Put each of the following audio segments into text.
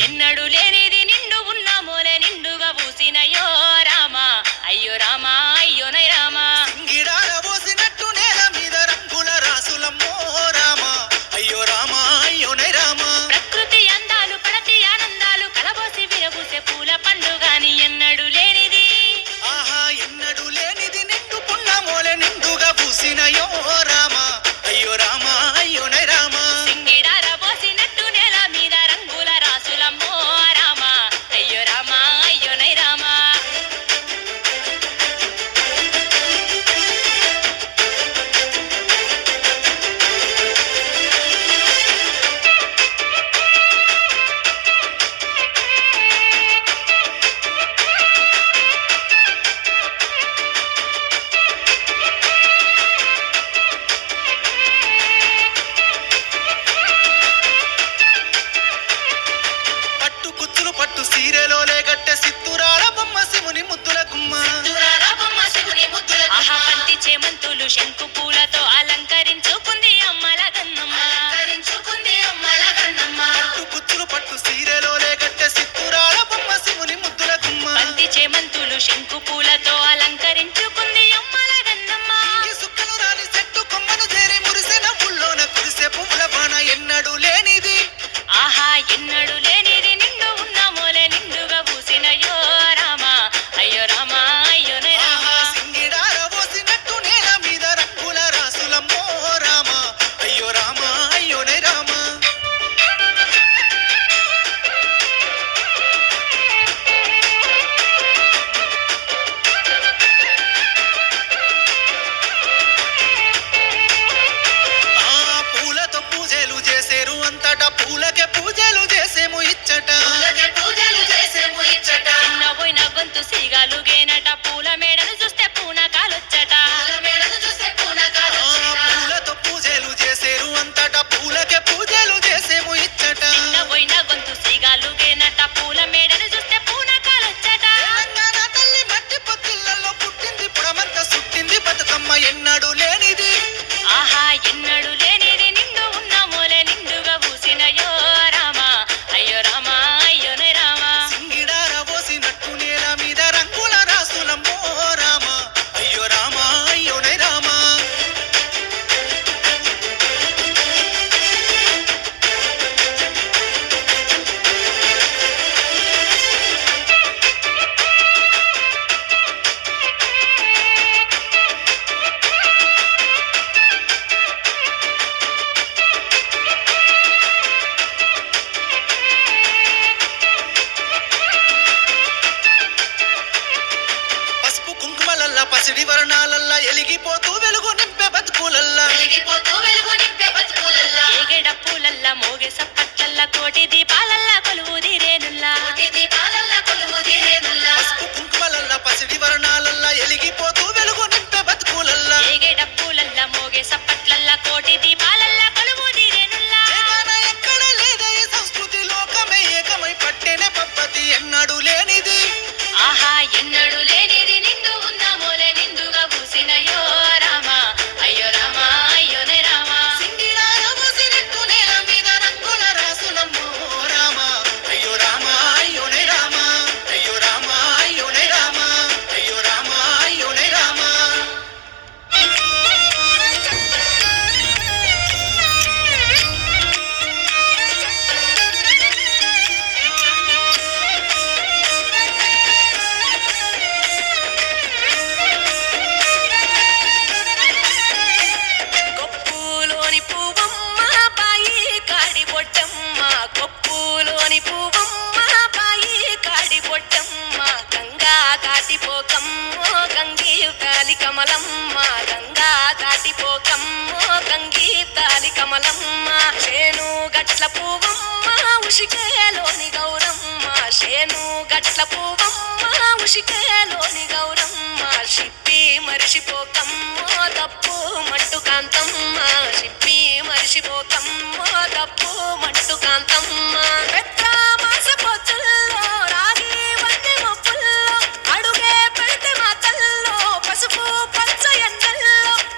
ఎన్నడు లేనిది నిండు ఉన్న మోలే నిండుగా పూసినయో రామా అయ్యో రామా అయ్యోనై రామా సింగిడాల పోసినట్టు నేల మీద రంగుల రాసులమ్మో రామా అయ్యో రామా అయ్యోనై రామా ప్రకృతి అందాలు ప్రతి ఆనందాలు కలబోసి విరబూసే పూల పండుగాని ఎన్నడు లేనిది ఆహా ఎన్నడు లేనిది నిండుకున్న మోలే నిండుగా పూసినయో రామా అయ్యో రామా అయ్యోనై రామా సింగిడార పోసినట్టు నేల మీద రంగుల రాసులమ్మో రామా అయ్యో రామా అయ్యోనై రామా పట్టు కుచ్చులు పట్టు సీరెలోలే గట్టె సిత్తురాల బొమ్మ శివుని ముద్దుల గుమ్మ ఆహా పంటి చేమంతులు శంకు పూలతో అలంకరించుకుంది అమ్మల గన్నమ్మ పట్టు కుచ్చులు పట్టు సీరెలోలే గట్టె సిత్తురాల బొమ్మ శివుని ముద్దుల గుమ్మ పంటి చేమంతులు శంకు పూలతో అలంకరించుకుంది అమ్మల గన్నమ్మ ఈ సుక్కలు రాని చెట్టు కొమ్మను చేరి మురిసె నవ్వుల్లోన కురిసె పువ్వుల బాణ ఎన్నడు లేనిది ఆహా ఎన్నడు లేనిది నిండు ఉన్న మోలే నిండుగా పూసినయో రామా అయ్యో రామా అయ్యోనే ఆహా రామా సింగిడార పోసినట్టు నేల మీద రంగుల రాసులమ్మో రామా అయ్యో రామా అయ్యోనై రామా ఆ పూలతో పూజలు చేసేరు అంతటా పూలకే పూజలు చేసేము ఇచ్చట చిన్న పోయిన గొంతు సిగాలు గేనట పూల మేడలు చూస్తే పూనకాలొచ్చట ఆ పూలతో పూజలు చేసేరు అంతటా పూలకే పూజలు చేసేము ఇచ్చట చిన్న పోయిన గొంతు సిగాలు గేనట పూల మేడలు చూస్తే పూనకాలొచ్చట తెలంగాణ తల్లి మట్టి పొత్తిళ్లలో పుట్టింది పుడమంత సుట్టింది బతుకమ్మ ఎన్నడు లేనిది ఆహా ఎన్నడు లేనిది నిండు ఉన్న మోలే నిండుగా పూసినయో రామా అయ్యో రామా అయ్యోనే రామా సింగిడార పోసినట్టు నేల మీద రంగుల రాసులమ్మో రామా అయ్యో రామా అయ్యోనై రామా పసుపు కుంకుమలల్లా పసిడి వర్ణాలల్లా ఎలిగిపోతూ వెలుగు నింపే బతుకులల్లా ఏగెడ పూలల్లా మోగే సప్పట్లల్లా కోటి దీపాలల్లా కొలువుదిరేనుల్లా పసుపు కుంకుమలల్లా పసిడి వర్ణాలల్లా ఎలిగిపోతూ వెలుగు నింపే బతుకులల్లా ఏగెడ పూలల్లా మోగే సప్పట్లల్లా కోటి దీపాలల్లా కొలువుదిరేనుల్లా జగన ఎక్కడ లేదే ఈ సంస్కృతి లోకమే ఏకమై పట్టెనే పద్ధతి ఎన్నడు లేనిది ఆహా ఎన్నడు లేనిది నిండు ఉన్న మోలే నిండుగా పూసినయో రామా అయ్యో రామా అయ్యోనే రామా సింగిడార పోసినట్టు నేల మీద రంగుల రాసులమ్మో రామా అయ్యో రామా అయ్యోనై రామా అయ్యో రామా అయ్యోనై రామా అయ్యో రామా అయ్యోనై రామా కొప్పులోని పువ్వమ్మ బాయి కాడి బొట్టమ్మ కొప్పులోని పువ్వమ్మ బాయి కాడి బొట్టమ్మ గంగా దాటిపోకమ్మో గంగి తాలి కమలమ్మ గంగా దాటిపోకమ్మో గంగి తాలి కమలమ్మ చేను గట్ల పువ్వమ్మ ఉషికేలోని గౌరమ్మ చేను గట్ల పువ్వమ్మ ఉషికేలోని గౌరమ్మ షిప్పి మరిషిపోకమ్మో తప్పు మట్టు కాంతమ్మ షిప్పి మరిషిపోకమ్మ కాంతమ్మో తప్పు మంటు కాంతమ్మ పెద్రామాస పొత్తుల్లో రాగి వన్నె మొప్పుల్లో అడుగే పెడితే మాతల్లో పసుపు పచ్చ ఎండల్లో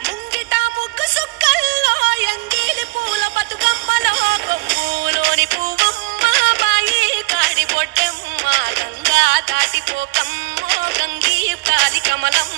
ముంగిట ముగ్గు సుక్కల్లో ఎంగిలి పూల బతుకమ్మలో కొమ్ములోని పువ్వమ్మ బాయి కాడి బొట్టెమ్మ గంగా దాటిపోకమ్మో గంగీ కాలి కమలమ్మ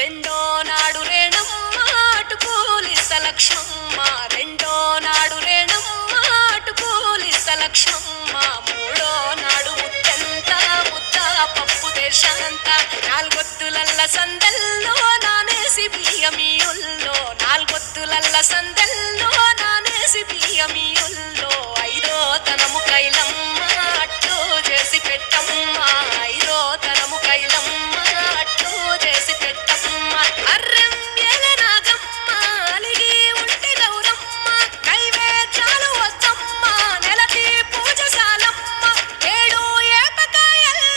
రెండో నాడు రేణమ్మ అటు పోలిస లక్ష్మమ్మ రెండో నాడు రేణమ్మ అటు పోలిస లక్ష్మమ్మ మూడో నాడు ముత్తంత ముద్ద పప్పు దేశంత నాలుగొత్తులల్ల సందల్లో నానేసి బియ్యమియుల్లో నాలుగొత్తులల్ల సందల్లో నానేసి బియ్యమియుల్లో ఐదో తనము కైలమ్మ అట్టు చేసి పెట్టమ్మ ఐదో తనము కైలమ్మ అట్టు చేసి పెట్టమ్మ అర్రం నాగమ్మ అలిగి ఉంటే గౌరమ్మ నైవేద్యాలు వద్దమ్మ నెలకి పూజశాలమ్మ ఏడు ఏపకాయల్లో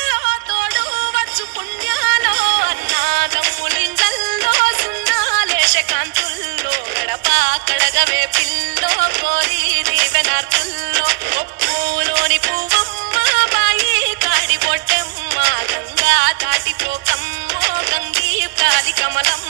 తోడు వచ్చు పుణ్యాలో అన్నాదమ్ములింజల్లో సున్నాలేశ కాంతుల్లో గడప కడగవే పిల్లో కోరి దీవెనార్తుల్లో ఒప్పులోని పువ్వమ్మ బాయి కాడి బొట్టెమ్మ గంగా దాటిపోకమ్మో గంగీ కాలి కమలమ్మ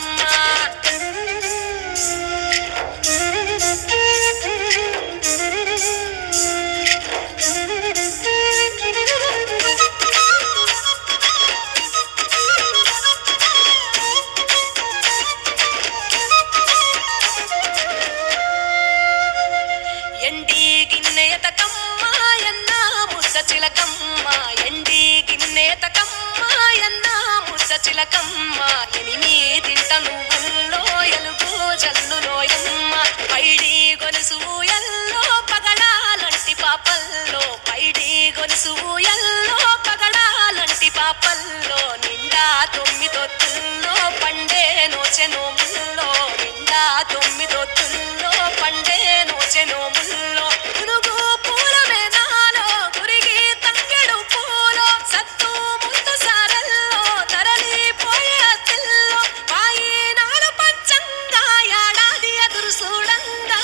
ఎండి గిన్నెతకమ్మ ఎన్న ముద్ద చిలకమ్మ ఎండి గిన్నెతకమ్మ ఎన్న ముద్ద చిలకమ్మ ఎనిమిదింట నువ్వుల్లో ఎలుగు జల్లులోయమ్మ పైడి గొలుసు ఎల్లో పగడాలంటి పాపల్లో పైడి గొలుసు ఎల్లో పగడాలంటి పాపల్లో నిండా తొమ్మిదొత్తుల్లో పండే నోచె నోముల్లో నిండా తొమ్మిదొత్తుల్లో పండే నోచె నోముల్లో పునుగు పూల మేనాలో గురిగి తంగెడు పూలో సత్తు ముందు సారల్లో తరలిపోయే అత్తిల్లో వాయినాలు పంచంగా ఏడాది ఎదురు చూడంగా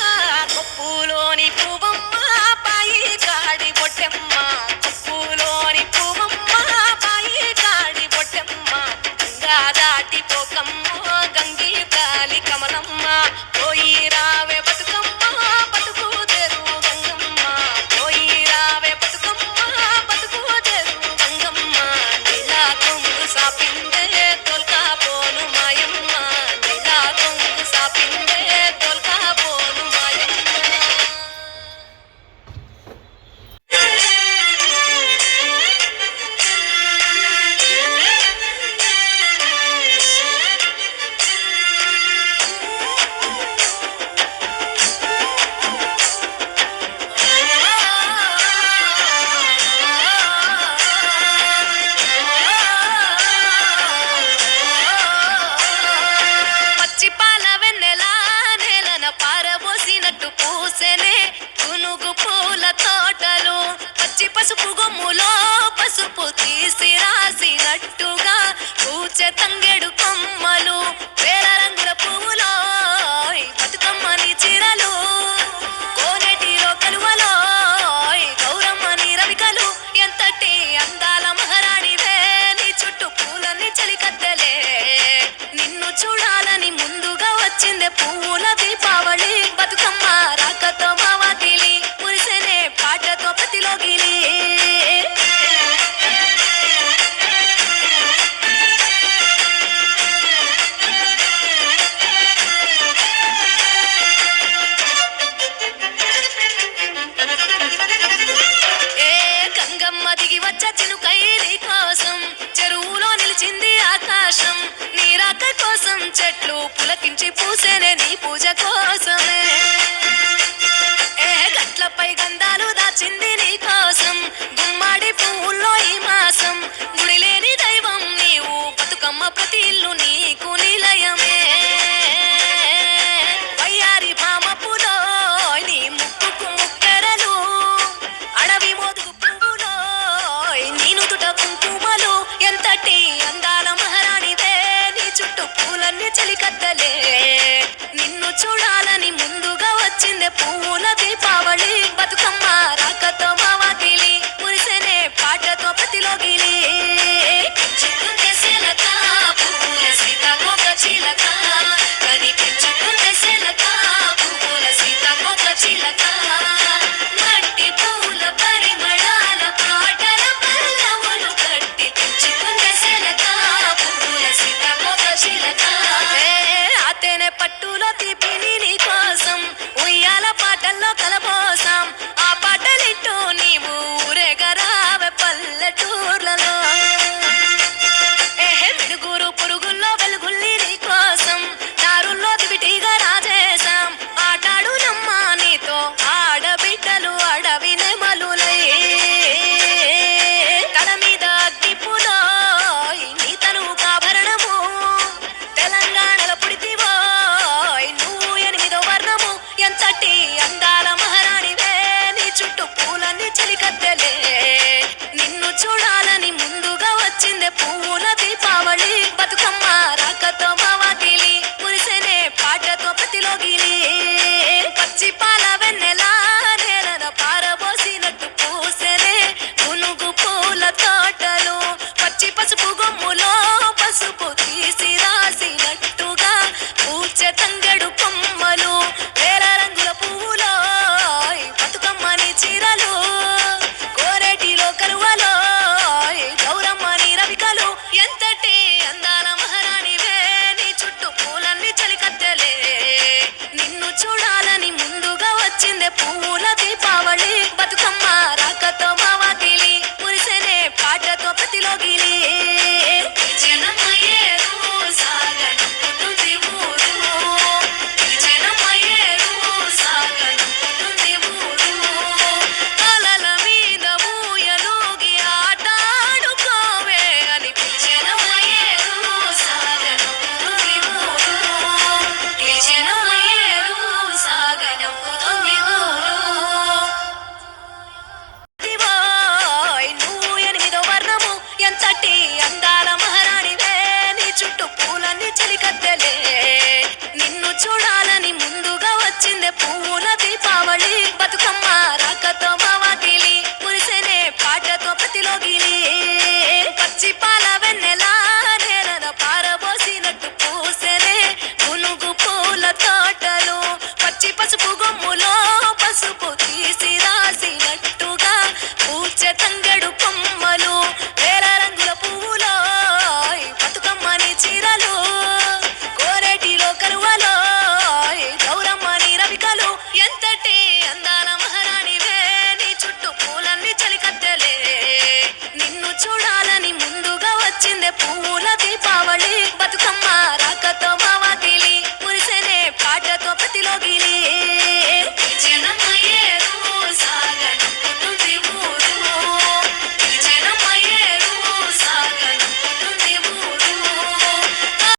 కొప్పులోని పువ్వమ్మ బాయి కాడి బొట్టెమ్మ కొప్పులోని పువ్వమ్మ బాయి కాడి బొట్టెమ్మ గంగా దాటిపోకమ్మో గంగీ కాలి కమలమ్మ పోయి రావే బతుకమ్మ బతుకు తెరువు గంగమ్మ పోయి రావే బతుకమ్మ బతుకు తెరువు గంగమ్మ నీలా కొంగు సాపిందే తొల్కా పోను మాయమ్మ నీలా కొంగు సాపిందే తొల్కా పోను మాయమ్మ పచ్చి పాల వెన్నెల నేలన పారబోసినట్టు పూసెనే గునుగు పూల తోటలు పచ్చి పసుపు గొమ్ములో పసుపు తీసి రాసినట్టుగా పూచె తంగెడు కొమ్మలు వేల రంగుల పువ్వులో బతుకమ్మని చీరలు కోనేటిలో కలువలో గౌరమ్మని రవికలు ఎంతటి అందాల మహారాణివే నీ చుట్టూ పూలన్నీ చలికత్తెలే నిన్ను చూడాలని ముందుగా వచ్చిందే పువ్వుల దీపావళి బతుకమ్మ రాకతో మావాటిలి మురిసెనే పాటతో ప్రతిలోగిలి ఏ గంగమ్మ దిగి వచ్చ చినుకై నీ కోసం చెరువులో నిలిచింది ఆకాశం నీ రాక కోసం చెట్లు పులకించి పూసేనే నీ పూజ కోసమే ఏ గట్లపై గంధాలు దాచి వచ్చింది నీ కోసం గుమ్మాడి పువ్వుల్లో ఈ మాసం గుడి లేని దైవం నీవు బతుకమ్మ ప్రతి ఇల్లు నీకు నిలయమే వయ్యారి భామపులో నీ ముక్కుకు ముక్కెరలు అడవి మోదుగు పువ్వులో నీ నుదుట కుంకుమలు ఎంతటి అందాల మహారాణివే నీ చుట్టూ పూలన్నీ చలికత్తలే నిన్ను చూడాలని ముందుగా వచ్చిందే పువ్వుల దీపావళి బతుకమ్మ రాకతో మావాకిలి మురిసెనే పాటతో ప్రతిలోగిలి చిక్కుందే శిలక పువ్వుల సీతాకోక చిలక కనిపించుకుందే శిలక పువ్వుల సీతాకోక చిలక మట్టి పూల పరిమళాల పాటల పల్లవులు కట్టి చిక్కుందే శిలక పువ్వుల సీతాకోక చిలక అతేనే పట్టులో తీపిని నీ కోసం ఉయ్యాల పాటల్లో కలబోసాం ఆ పాటలింటూ నీవు ఊరేగరావే పల్లెటూర్లలో విడుగురు పురుగుల్లో వెలుగుల్ని నీ కోసం దారుల్లో దివిటీగా రాజేశాం ఆటాడు నమ్మా నీతో ఆడబిడ్డలు అడవి నెమలులై తల మీద అగ్గిపులో నీ తనువు కాభరణము తెలంగాణలో పుడితివో నువ్వు 8వ వర్ణము ఎంతటి అందాల మహారాణివే నీ చుట్టూ పూలన్నీ చలికత్తెలే నిన్ను చూడాలని ముందుగా వచ్చిందే పువ్వుల దీపావళి బతుకమ్మ రాకతో మావాకిలి మురిసెనే పాటతో ప్రతిలోగిలి పచ్చి పాల వెన్నెలా నేలన పారబోసినట్టు పూసెనే గునుగు పూల తోటలు పచ్చి పసుపు గొమ్ములో పసుపు తీసి రాసినట్టుగా పూచె తంగెడు కొమ్మలు వేల రంగుల పువ్వులో బతుకమ్మని చీరలు కోరేటిలో కలువలో గౌరమ్మని రవికలు ఎంతటి అందాల మహారాణివే నీ చుట్టూ పూలన్నీ చలికత్తెలే నిన్ను చూడాలని ముందుగా వచ్చిందే పువ్వుల దీపావళి బతుకమ్మ రాకతో మావాకిలి మురిసెనే పాటతో ప్రతిలోగిలి జనమయ్యేరు సాగనంపుతుంది ఊరు జనమయ్యేరు సాగనంపుతుంది ఊరు అలల మీద ఊయలూగి ఆటాడుకోవే అని జనమయ్యేరు సాగనంపుతుంది ఊరు జనమయ్యేరు సాగనంపుతుంది ఊరు నువ్వు 8వ వర్ణము ఎంతటి అందాల మహారాణివే నీ చుట్టూ పూలన్నీ చలికత్తెలే నిన్ను చూడాలని ముందుగా వచ్చిందే పువ్వుల దీపావళి బతుకమ్మ రాకతో మావాకిలి మురిసెనే పాటతో ప్రతిలోగిలి పచ్చి పాల వెన్నెలా నేలన పారబోసినట్టు పూసెనే గునుగు పూల తోటలు పచ్చి పసుపు గొమ్ములో పసుపు తీసి రాసినట్టుగా పూచె తంగెడు కొమ్మలు వేల రంగుల పువ్వులో బతుకమ్మని చీరలు కోరేటిలో కలువలో గౌరమ్మని రవికలు ఎంతటి అందాల మహారాణివే నీ చుట్టూ పూలన్నీ చలికత్తెలే నిన్ను చూడాలని ముందుగా వచ్చిందే పువ్వుల